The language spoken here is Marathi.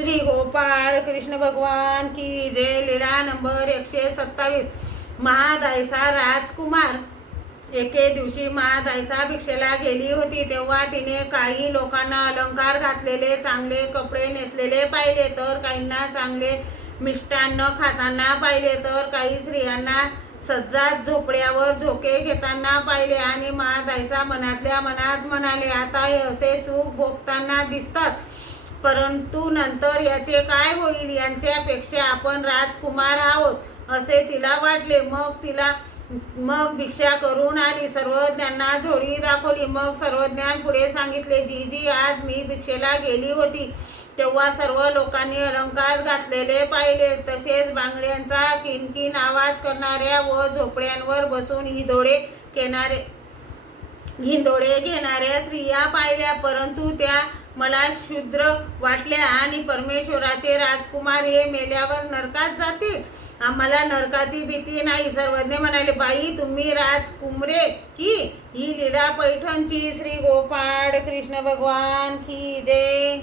श्री गोपाळ कृष्ण भगवान की जय। लीला नंबर 127। महादायसा राजकुमार एके दिवशी महादायसा भिक्षेला गेली होती, तेव्हा तिने काही लोकांना अलंकार घातलेले चांगले कपडे नेसलेले पाहिले, तर काहींना चांगले मिष्टान्न खाताना पाहिले, तर काही स्त्रियांना सज्जात झोपड्यावर झोके घेताना पाहिले। आणि महादायसा मनातल्या मनात म्हणाले, आता हे असे सुख भोगताना दिसतात, परंतु नंतर याचे काय होईल, यांच्यापेक्षा आपण राजकुमार आहोत असे तिला वाटले। मग भिक्षा करून आली, सर्वज्ञांना झोळी दाखवली। मग सर्वज्ञान पुढे सांगितले, जीजी, आज मी भिक्षेला गेली होती, तेव्हा सर्व लोकांनी अलंकार घातलेले पाहिले, तसेच बांगड्यांचा किणकिण आवाज करणाऱ्या व झोपड्यांवर बसून हिंदोडे घेणाऱ्या स्त्रिया पाहिल्या, परंतु त्या मला शूद्र वाटल्या आणि परमेश्वराचे राजकुमार हे मेल्यावर नरकात जातील, आम्हाला नरकाची भीती नाही। सर्वज्ञ म्हणाले, बाई, तुम्ही राजकुमारे की? ही लीला पैठणची। श्री गोपाळ कृष्ण भगवान की जय।